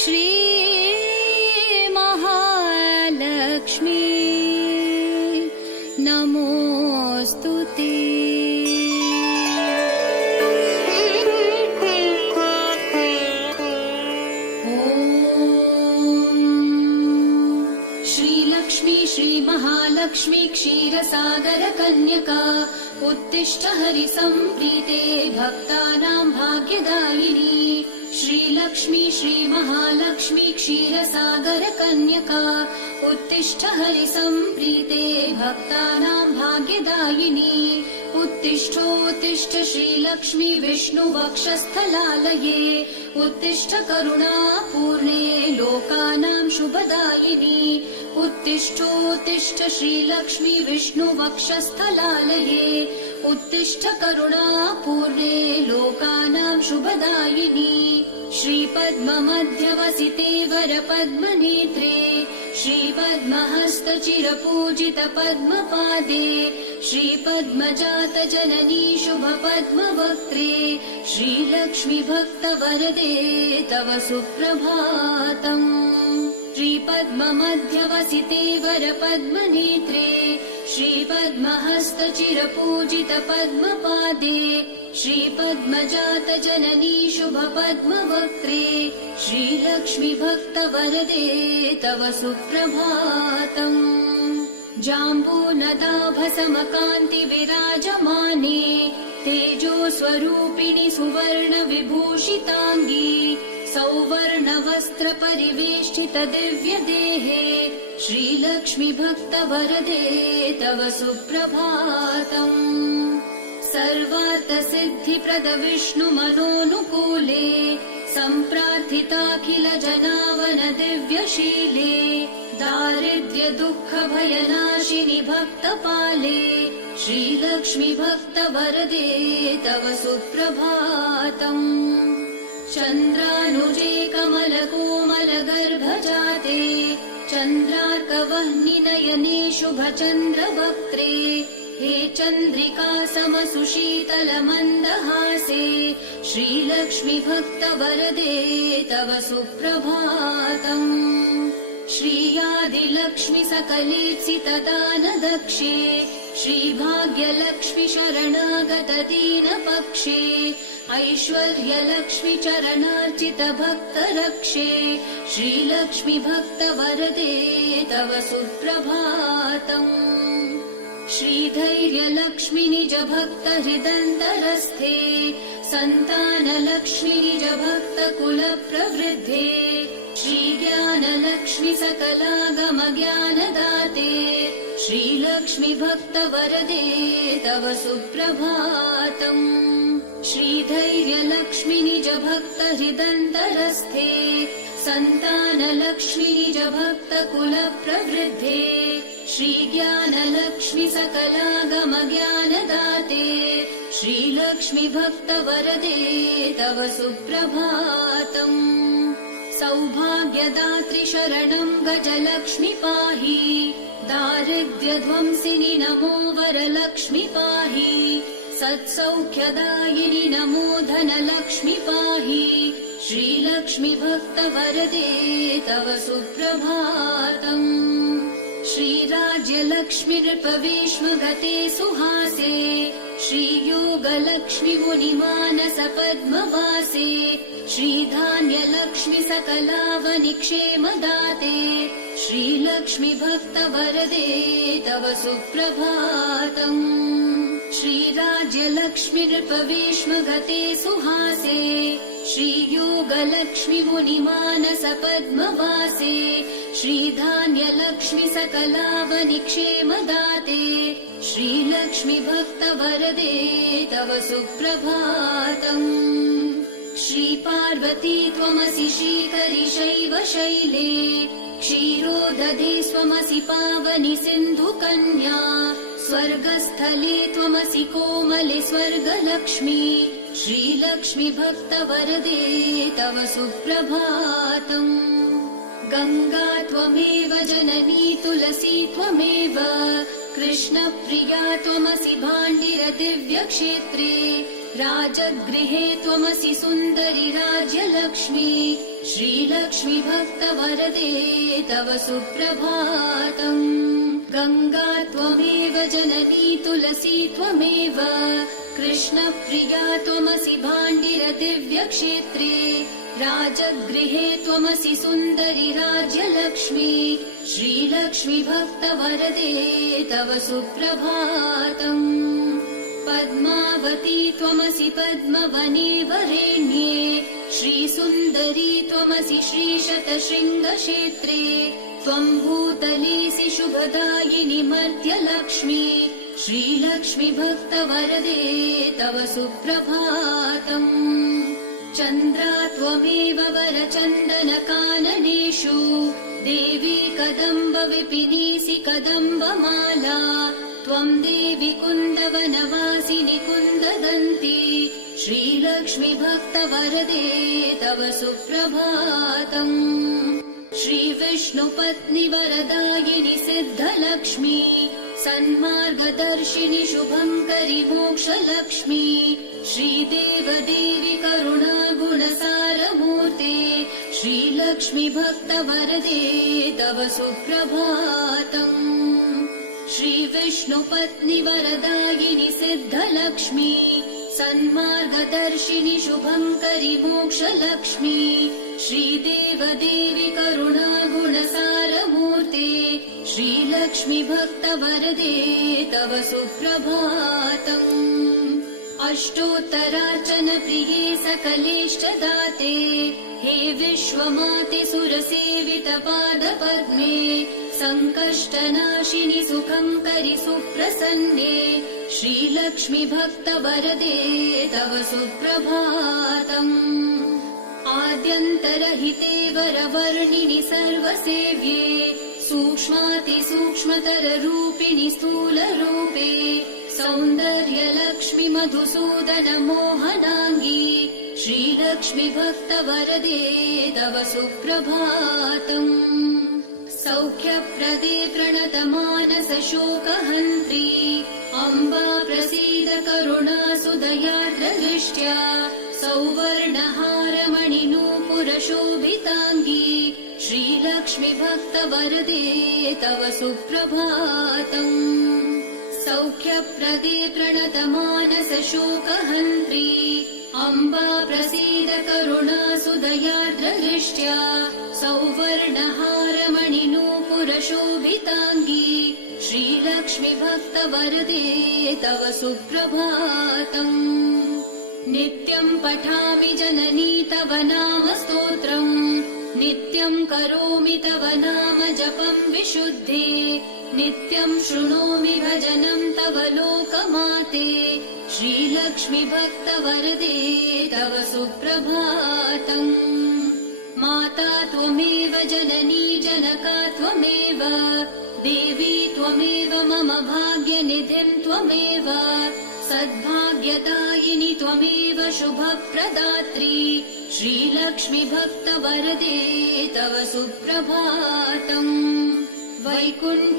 श्री महालक्ष्मी नमोऽस्तु ते। श्रीमहालक्ष्मी क्षीरसागर कन्यका उत्तिष्ठ हरिसम्प्रीते भक्तानां भाग्यदायिनी। श्रीलक्ष्मी श्रीमहालक्ष्मी क्षीरसागर कन्यका उत्तिष्ठ हरिसम्प्रीते भक्तानां भाग्यदायिनी। उत्तिष्ठोत्तिष्ठ श्रीलक्ष्मी विष्णुवक्षस्थलालये उत्तिष्ठ करुणापूर्णे लोकानां शुभदायिनी। उत्तिष्ठोत्तिष्ठ श्रीलक्ष्मी विष्णुवक्षस्थलालये उत्तिष्ठ करुणापूर्णे लोकानां शुभदायिनी। श्रीपद्ममध्यवसिते वरपद्मनेत्रे श्रीपद्महस्तचिरपूजित पद्मपादे श्रीपद्मजातजननी शुभपद्मवक्त्रे श्रीलक्ष्मी भक्तवरदे तव सुप्रभातम्। श्रीपद्ममध्यवसिते वरपद्मनेत्रे श्रीपद्महस्तचिरपूजित पद्मपादे श्रीपद्मजातजननी शुभपद्मवक्त्रे श्रीलक्ष्मी भक्तवरदे तव सुप्रभातम्। जाम्बूनदाभसमकान्ति विराजमाने तेजोस्वरूपिणि सुवर्णविभूषिताङ्गी सौवर्णवस्त्रपरिवेष्टित दिव्यदेहे श्रीलक्ष्मी भक्तवरदे तव सुप्रभातम्। सर्वार्थसिद्धिप्रद विष्णुमनोनुकूले सम्प्रार्थिताखिल जनावन दिव्यशीले दारिद्र्य दुःख भयनाशिनि भक्तपाले श्रीलक्ष्मी भक्तवरदे तव सुप्रभातम्। चन्द्रानुजे कमलकोमल गर्भजाते चन्द्रार्कवह्नि नयने शुभचन्द्रवक्त्रे हे चन्द्रिका समसुशीतल मन्दहासे श्रीलक्ष्मी भक्तवरदे तव सुप्रभातम्। श्रीयादिलक्ष्मी सकलेप्सित दानदक्षे श्रीभाग्यलक्ष्मी शरणागत दीनपक्षे ऐश्वर्यलक्ष्मी चरणार्चित भक्तरक्षे श्रीलक्ष्मी भक्तवरदे तव सुप्रभातम्। श्रीधैर्यलक्ष्मी निज भक्त हृदन्तरस्थे सन्तानलक्ष्मी निज भक्त कुल प्रवृद्धे श्रीज्ञानलक्ष्मी सकलागम ज्ञानदाते श्रीलक्ष्मी भक्तवरदे तव सुप्रभातम्। श्रीधैर्यलक्ष्मी निज भक्त हृदन्तरस्थे सन्तानलक्ष्मी निज भक्त कुल प्रवृद्धे श्रीज्ञानलक्ष्मी सकलागम ज्ञानदाते श्रीलक्ष्मी भक्तवरदे तव सुप्रभातम्। सौभाग्यदात्रि शरणं गजलक्ष्मी पाहि दारिद्र्यध्वंसिनि नमो वरलक्ष्मी पाहि सत्सौख्यदायिनि नमो धनलक्ष्मी पाहि श्रीलक्ष्मी भक्तवरदे तव सुप्रभातम्। श्रीराज्यलक्ष्मी नृपवेश्मगते सुहासे श्रीयोगलक्ष्मी मुनिमानस पद्मवासे श्रीधान्यलक्ष्मी सकलावनि क्षेमदाते श्रीलक्ष्मी भक्तवरदे तव सुप्रभातम्। श्रीराज्यलक्ष्मी नृपवेश्मगते सुहासे श्रीयोगलक्ष्मी मुनिमानस पद्मवासे श्रीधान्यलक्ष्मी सकलावनि क्षेमदाते श्रीलक्ष्मी भक्तवरदे तव सुप्रभातम्। श्रीपार्वती त्वमसि श्रीकरि शैव शैले क्षीरोदधे स्वमसि पावनि सिन्धुकन्या स्वर्गस्थले त्वमसि कोमले स्वर्गलक्ष्मी श्रीलक्ष्मी भक्तवरदे तव सुप्रभातम्। गंगा त्वमेव जननी तुलसी त्वमेव कृष्णप्रिया त्वमसि भाण्डिर दिव्यक्षेत्रे राजगृहे त्वमसि सुन्दरि राज्यलक्ष्मी श्रीलक्ष्मी भक्तवरदे तव सुप्रभातम् गङ्गा त्वमेव जननी तुलसी त्वमेव कृष्णप्रिया त्वमसि भाण्डिर दिव्यक्षेत्रे राजगृहे त्वमसि सुन्दरि राज्यलक्ष्मी श्रीलक्ष्मी भक्तवरदे तव सुप्रभातम् पद्मावती त्वमसि पद्मवने वरेण्ये श्रीसुन्दरी त्वमसि श्रीशतशृङ्गक्षेत्रे त्वं भूतलेसि शुभदायिनि मर्त्यलक्ष्मी श्रीलक्ष्मी भक्तवरदे तव सुप्रभातम् चन्द्रा त्वमेव वरचन्दनकाननेषु देवी कदम्ब विपिनेसि कदम्बमाला त्वं देवी कुन्दवनवासिनि कुन्ददन्ती श्रीलक्ष्मी भक्तवरदे तव सुप्रभातम् श्रीविष्णुपत्नि वरदायिनि सिद्धलक्ष्मी सन्मार्गदर्शिनि शुभङ्करि मोक्षलक्ष्मी श्रीदेवदेवि करुणा गुणसारमूर्ते श्रीलक्ष्मी भक्तवरदे तव सुप्रभातम् श्रीविष्णुपत्नि वरदायिनि सिद्धलक्ष्मी सन्मार्गदर्शिनि शुभङ्करि मोक्षलक्ष्मी श्रीदेवदेवि करुणा गुणसारमूर्ते श्रीलक्ष्मी भक्तवरदे तव सुप्रभातम् अष्टोत्तरार्चन प्रिये सकलेष्टदाते हे विश्वमाते सुरसेवित पादपद्मे सङ्कष्टनाशिनि सुखङ्करि सुप्रसन्ने श्रीलक्ष्मी भक्तवरदे तव सुप्रभातम् आद्यन्तरहिते वरवर्णिनि सर्वसेव्ये सूक्ष्मातिसूक्ष्मतररूपिणि स्थूलरूपे सौन्दर्यलक्ष्मि मधुसूदन मोहनाङ्गी श्रीलक्ष्मी भक्तवरदे तव सुप्रभातम् सौख्यप्रदे प्रणतमानस शोकहन्त्री अम्बा प्रसीद करुणासुदयार्द्रदृष्ट्या सौवर्णहारमणिनूपुरशोभिताङ्गी श्रीलक्ष्मी भक्तवरदे तव सुप्रभातम् सौख्यप्रदे प्रणतमानस शोकहन्त्री अम्बा प्रसीद करुणासुदयार्द्रदृष्ट्या सौवर्णहारमणिनूपुरशोभिताङ्गी श्रीलक्ष्मी भक्तवरदे तव सुप्रभातम् नित्यं पठामि जननी तव नाम स्तोत्रम् नित्यं करोमि तव नाम जपं विशुद्धे नित्यं शृणोमि भजनं तव लोकमाते श्रीलक्ष्मी भक्तवरदे तव सुप्रभातम् माता त्वमेव जननी जनका त्वमेव देवी त्वमेव मम भाग्यनिधिं त्वमेव सद्भाग्यदायिनि त्वमेव शुभप्रदात्री श्रीलक्ष्मी भक्तवरदे तव सुप्रभातम्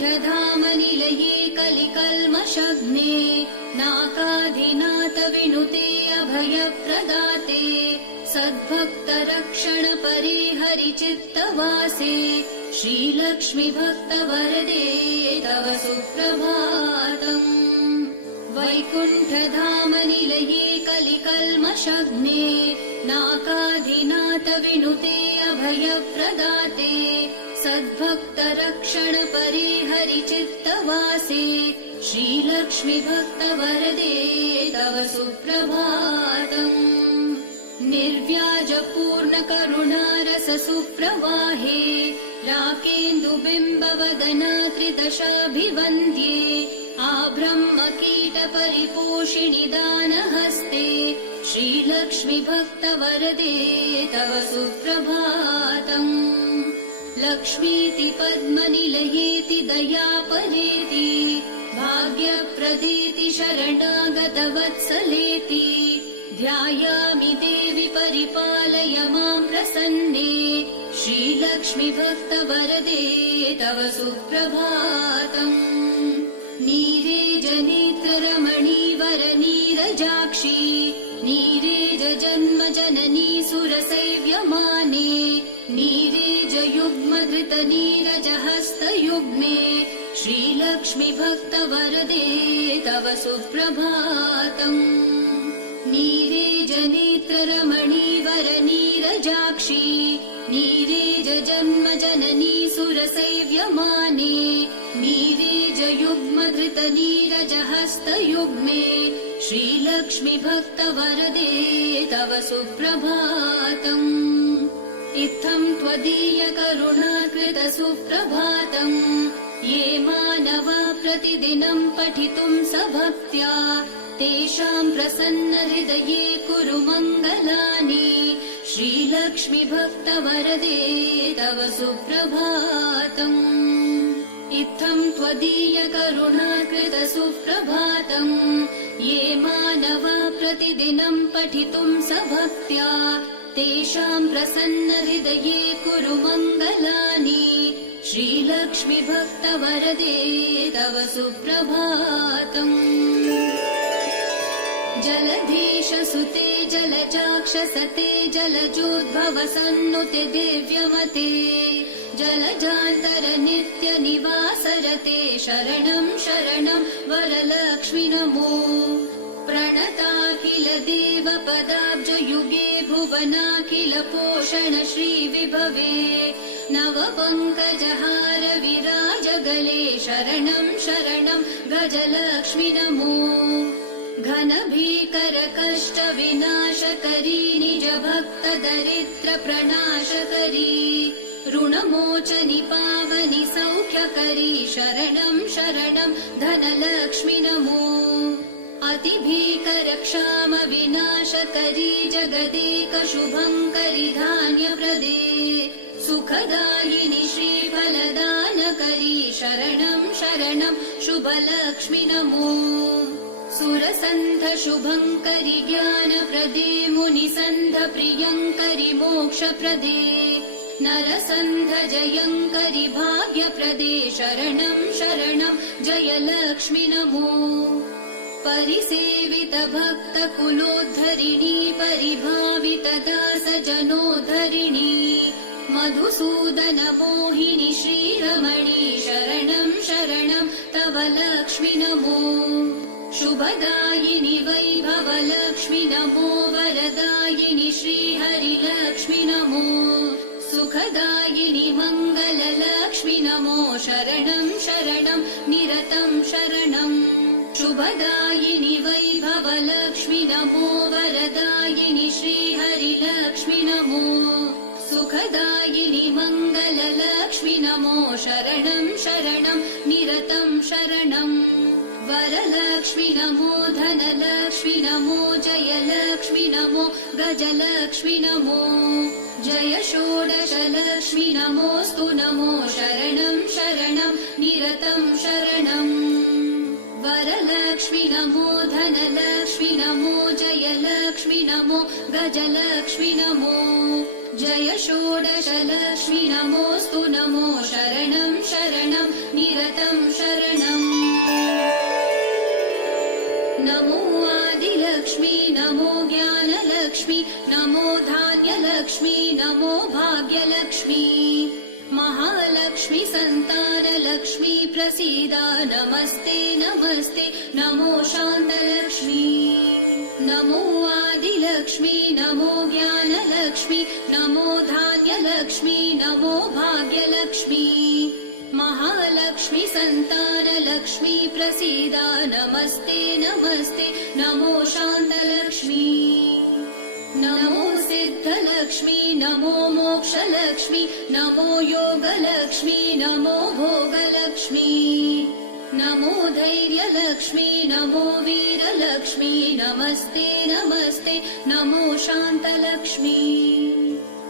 वैकुण्ठधामनिलये कलिकल्मषघ्ने नाकाधिनाथ विनुते अभयप्रदाते सद्भक्तरक्षण परे हरिचित्तवासे श्रीलक्ष्मी भक्तवरदे तव सुप्रभातम् वैकुण्ठधामनिलये कलिकल्मषघ्ने नाकाधिनाथ विनुते अभयप्रदाते सद्भक्तरक्षण परे हरिचित्तवासे श्रीलक्ष्मी भक्तवरदे तव सुप्रभातम् निर्व्याजपूर्णकरुणारस सुप्रवाहे राकेन्दुबिम्बवदनात्रिदशाभिवन्द्ये आब्रह्मकीटपरिपोषिणि दानहस्ते श्रीलक्ष्मी भक्तवरदे तव सुप्रभातम् लक्ष्मीति पद्मनिलयेति दयापरेति भाग्यप्रदेति शरणागतवत्सलेति ध्यायामि देवि परिपालय मां प्रसन्ने श्रीलक्ष्मी भक्तवरदे तव सुप्रभातम् नीरेजनेत्ररमणीवर नीरजाक्षी नीरेज जन्म जननी सुरसेव्यमाने नीरेजयुग्मधृत नीरजहस्तयुग्मे श्रीलक्ष्मी भक्तवरदे तव सुप्रभातम् नीरेज नेत्ररमणीवर नीरजाक्षी नीरेज जन्म जननी सुरसेव्यमाने नीरेजयुग्मधृत नीरजहस्तयुग्मे श्रीलक्ष्मी भक्तवरदे तव सुप्रभातम् इत्थं त्वदीय करुणाकृत सुप्रभातम् ये मानवा प्रतिदिनं पठितुं सभक्त्या तेषां प्रसन्न हृदये कुरु मङ्गलानि श्रीलक्ष्मी भक्तवरदे तव सुप्रभातम् इत्थं त्वदीय करुणाकृत सुप्रभातम् ये मानवा प्रतिदिनं पठितुं सभक्त्या तेषां प्रसन्न हृदये कुरु मङ्गलानि श्रीलक्ष्मी भक्तवरदे तव सुप्रभातम् जलधीशसुते जलचाक्षसते जलजोद्भव सन्नुते दिव्यमते जलजान्तर नित्य निवासरते शरणं शरणं वरलक्ष्मि नमो प्रणताखिल देव पदाब्जयुगे भुवनाखिल पोषण श्रीविभवे नवपङ्कजहार विराजगले शरणं शरणं गजलक्ष्मि नमो घनभीकर कष्ट विनाशकरी निज भक्त दरिद्र प्रणाशकरी ऋणमोचनि पावनि सौख्यकरी शरणं शरणं धनलक्ष्मि नमो अतिभीकर क्षाम विनाशकरी जगदेक शुभङ्करि धान्यप्रदे सुखदायिनि श्रीफलदानकरी शरणं शरणं शुभलक्ष्मि नमो सुरसन्ध शुभङ्करि ज्ञानप्रदे मुनिसन्ध प्रियङ्करि मोक्षप्रदे नरसन्ध जयङ्करि भाग्यप्रदे शरणं शरणं जयलक्ष्मि नमो परिसेवित भक्त कुलोद्धरिणी परिभावित दास जनोद्धरिणी मधुसूदन मोहिनि श्रीरमणी शरणं शरणं तव लक्ष्मि नमो शुभदायिनि वैभव लक्ष्मि नमो वरदायिनि श्रीहरिलक्ष्मि नमो सुखदायिनि मङ्गल लक्ष्मि नमो शरणं शरणं निरतं शरणम् शुभदायिनि वैभव लक्ष्मि नमो वरदायिनि श्रीहरिलक्ष्मि नमो सुखदायिनि मङ्गल लक्ष्मि नमो शरणं शरणं निरतं शरणम् वरलक्ष्मि नमो धनलक्ष्मि नमो जयलक्ष्मि नमो गजलक्ष्मि नमो जय षोडशलक्ष्मि नमोऽस्तु नमो शरणं शरणं निरतं शरणम् वरलक्ष्मि नमो धनलक्ष्मि नमो जयलक्ष्मि नमो गजलक्ष्मि नमो जय षोडशलक्ष्मि नमोऽस्तु नमो शरणं शरणं निरतं शरणम् नमो आदिलक्ष्मी नमो ज्ञानलक्ष्मी नमो धान्यलक्ष्मी नमो भाग्यलक्ष्मी महालक्ष्मी संतानलक्ष्मी प्रसीदा नमस्ते नमस्ते नमो शान्तलक्ष्मी नमो आदिलक्ष्मी नमो ज्ञानलक्ष्मी नमो धान्यलक्ष्मी नमो भाग्यलक्ष्मी महालक्ष्मी संतानलक्ष्मी प्रसीदा नमस्ते नमस्ते नमो शान्तलक्ष्मी नमो सिद्धलक्ष्मी नमो मोक्षलक्ष्मी नमो योगलक्ष्मी नमो भोगलक्ष्मी नमो धैर्यलक्ष्मी नमो वीरलक्ष्मी नमस्ते नमस्ते नमो शान्तलक्ष्मी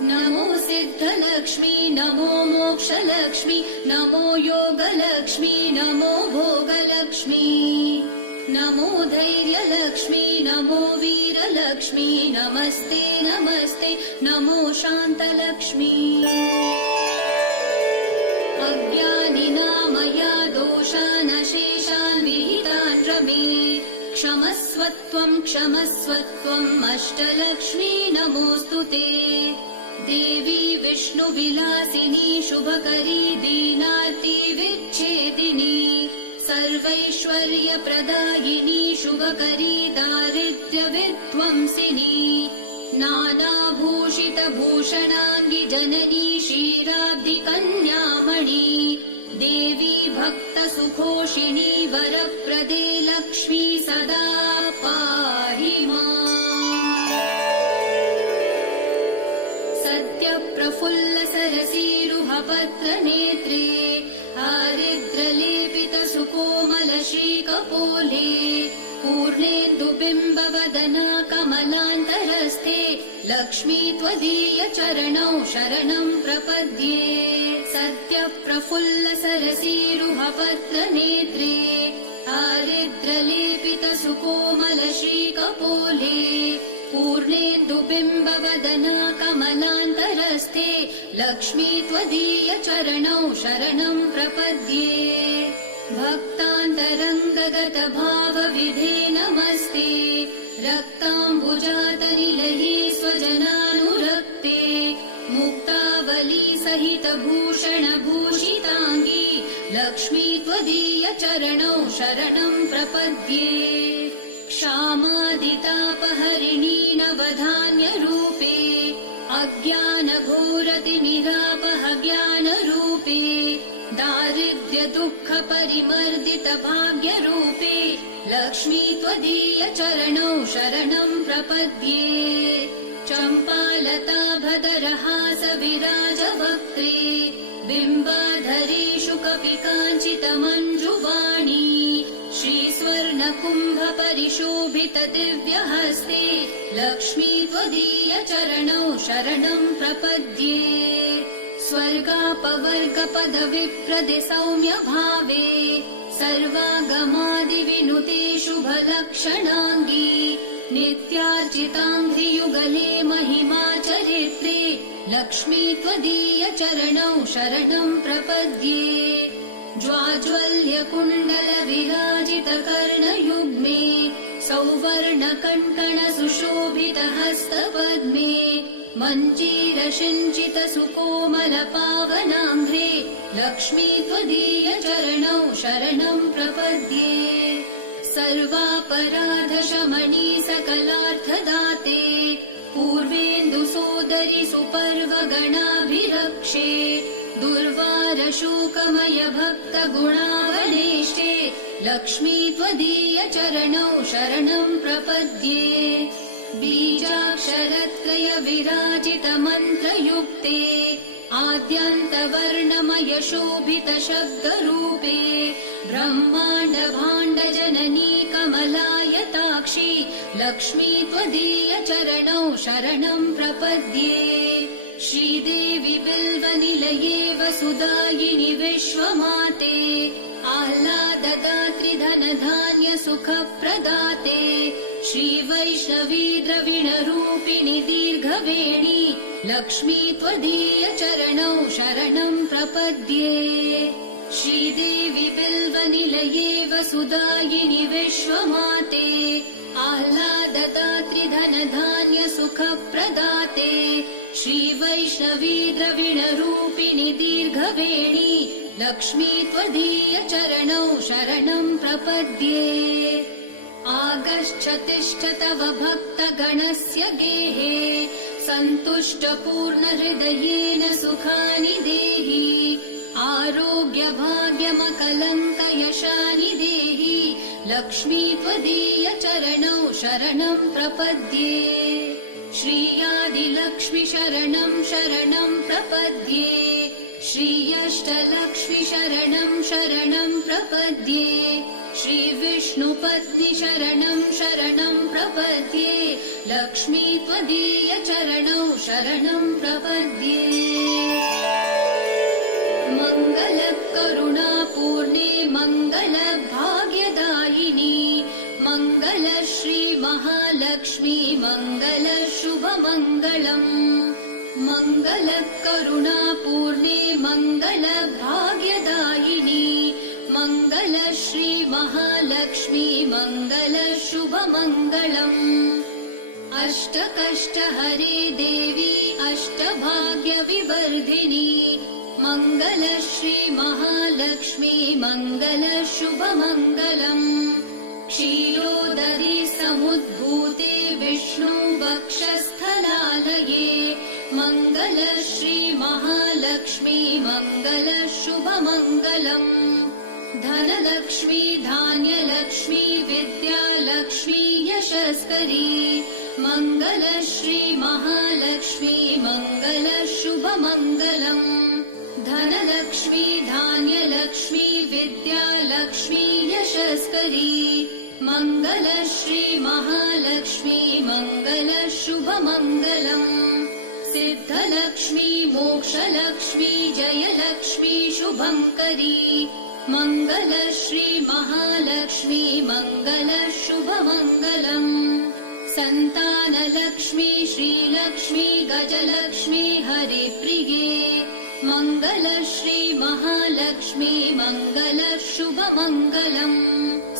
नमो सिद्धलक्ष्मी नमो मोक्षलक्ष्मी नमो योगलक्ष्मी नमो भोगलक्ष्मी नमो धैर्यलक्ष्मी नमो वीरलक्ष्मी नमस्ते नमस्ते नमो शान्तलक्ष्मी अज्ञानिना मया दोषान् शेषान् विहितान् रमे क्षमस्वत्वं क्षमस्वत्वम् अष्टलक्ष्मी नमोऽस्तुते। देवी विष्णुविलासिनी शुभकरी दीनार्ति विच्छेदिनी सर्वैश्वर्यप्रदायिनी शुभकरी दारिद्र्यविध्वंसिनी नानाभूषितभूषणाङ्गि जननी क्षीराब्धिकन्यामणि देवी भक्तसुखोषिणी वरप्रदे लक्ष्मी सदा पाहि माम्। सत्यप्रफुल्लसरसीरुहपत्रनेत्रे हारिद्रलेपितसुकोमलश्रीकपोले पूर्णेन्दुबिम्बवदना कमलान्तरस्थे लक्ष्मी त्वदीयचरणौ शरणं प्रपद्ये। सत्यप्रफुल्लसरसीरुहपत्रनेत्रे हारिद्रलेपितसुकोमलश्रीकपोले पूर्णेन्दुबिम्बवदना कमलान्तरस्थे लक्ष्मी त्वदीयचरणौ शरणं प्रपद्ये। भक्तान्तरङ्गगतभावविधे नमस्ते रक्ताम्बुजातनिलये स्वजनानुरक्ते मुक्तावली सहितभूषणभूषिताङ्गी लक्ष्मी त्वदीयचरणौ शरणं प्रपद्ये। क्षामादितापहरिणी नवधान्यरूपे अज्ञानघोरतिनिरापह ज्ञानरूपे दारिद्र्यदुःखपरिमर्दितभाग्यरूपे लक्ष्मी त्वदीयचरणौ शरणं प्रपद्ये। चम्पालताभदरहासविराजवक्त्रे बिम्बाधरेषु कपि काञ्चितमञ्जुवाणी श्रीस्वर्णकुम्भपरिशोभितदिव्यहस्ते लक्ष्मी त्वदीयचरणौ शरणं प्रपद्ये। स्वर्गापवर्गपदविप्रदे सौम्यभावे सर्वागमादिविनुते शुभलक्षणाङ्गी नित्यार्चिताङ्घ्रियुगले महिमाचरित्रे लक्ष्मी त्वदीयचरणौ शरणं प्रपद्ये। ज्वाज्वल्यकुण्डलविराजितकर्णयुग्मे सौवर्णकङ्कणसुशोभितहस्तपद्मे मञ्जीरसिञ्चितसुकोमलपावनाङ्घ्रे लक्ष्मी त्वदीयचरणौ शरणं प्रपद्ये। सर्वापराधशमनी सकलार्थदाते पूर्वेन्दुसोदरि सुपर्वगणाभिरक्षे दुर्वारशोकमय भक्तगुणावनेष्टे लक्ष्मी त्वदीयचरणौ शरणं प्रपद्ये। बीजाक्षरत्रय विराजितमन्त्रयुक्ते आद्यान्तवर्णमय शोभितशब्दरूपे ब्रह्माण्डभाण्डजननी कमलायताक्षी लक्ष्मी त्वदीयचरणौ शरणं प्रपद्ये। श्रीदेवी बिल्वनिलये वसुदायिनि विश्वमाते आह्लाददात्रि धनधान्यसुखप्रदाते श्रीवैष्णवी द्रविणरूपिणि दीर्घवेणी लक्ष्मी त्वदीयचरणौ शरणं प्रपद्ये। श्रीदेवी बिल्वनिलये वसुदायिनि विश्वमाते आह्लाददात्रि धनधान्यसुखप्रदाते श्रीवैष्णवी द्रविणरूपिणि दीर्घवेणी लक्ष्मी त्वदीयचरणौ शरणं प्रपद्ये। आगच्छतिष्ठ तव भक्तगणस्य गेहे सन्तुष्टपूर्णहृदयेन सुखानि देहि आरोग्यभाग्यमकलङ्कयशानि देहि लक्ष्मी त्वदीयचरणौ शरणं प्रपद्ये। श्रीयादिलक्ष्मि शरणं शरणं प्रपद्ये। श्रीयष्टलक्ष्मि शरणं शरणं प्रपद्ये। श्रीविष्णुपत्नि शरणं शरणं प्रपद्ये लक्ष्मी त्वदीयचरणौ शरणं प्रपद्ये। मङ्गलकरुणापूर्णे मङ्गलभाग्यदायिनी मङ्गलश्री महालक्ष्मी मङ्गलशुभमङ्गलम्। मङ्गलकरुणापूर्णे मङ्गलभाग्यदायिनी मङ्गल श्री महालक्ष्मी मङ्गल शुभमङ्गलम् अष्टकष्ट हरे देवी अष्टभाग्यविवर्धिनी मङ्गल श्री महालक्ष्मी मङ्गल शुभमङ्गलम् क्षीरोदरी समुद्भूते विष्णु वक्षस्थलालये मङ्गल श्री महालक्ष्मी मङ्गल शुभमङ्गलम् धनलक्ष्मी धान्यलक्ष्मी विद्यालक्ष्मी यशस्करी मङ्गल श्री महालक्ष्मी मङ्गल शुभमङ्गलम् धनलक्ष्मी धान्यलक्ष्मी विद्यालक्ष्मी यशस्करी मङ्गल श्री महालक्ष्मी मङ्गल शुभमङ्गलम् सिद्धलक्ष्मी मोक्षलक्ष्मी जयलक्ष्मी शुभङ्करी मङ्गल श्री महालक्ष्मी मङ्गल शुभमङ्गलम् सन्तानलक्ष्मी श्रीलक्ष्मी गजलक्ष्मी हरिप्रिये मङ्गल श्री महालक्ष्मी मङ्गल शुभमङ्गलम्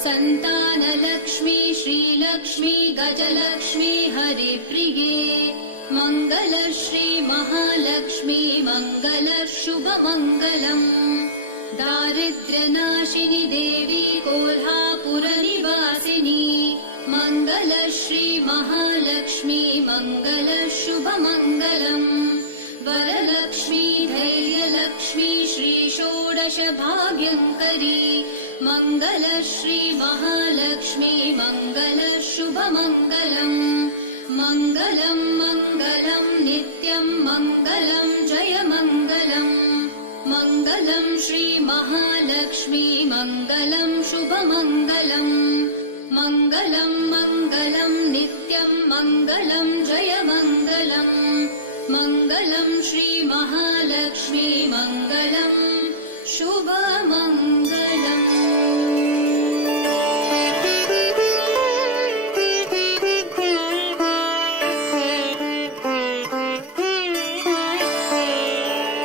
सन्तानलक्ष्मी श्रीलक्ष्मी गजलक्ष्मी हरिप्रिये मङ्गल श्री महालक्ष्मी मङ्गल शुभमङ्गलम् दारिद्र्यनाशिनि देवी कोल्हापुरनिवासिनी मङ्गल श्री महालक्ष्मी मङ्गल शुभमङ्गलम् वरलक्ष्मी धैर्यलक्ष्मी श्री षोडश भाग्यङ्करी मङ्गल श्री महालक्ष्मी मङ्गल शुभमङ्गलम् मङ्गलम् मङ्गलम् नित्यम् मङ्गलम् जय मङ्गलम् मङ्गलम् श्री महालक्ष्मी मङ्गलम् शुभमङ्गलम् मङ्गलम् मङ्गलम् नित्यम् मङ्गलम् जय मङ्गलम् मङ्गलम् श्री महालक्ष्मी मङ्गलम् शुभमङ्गलम्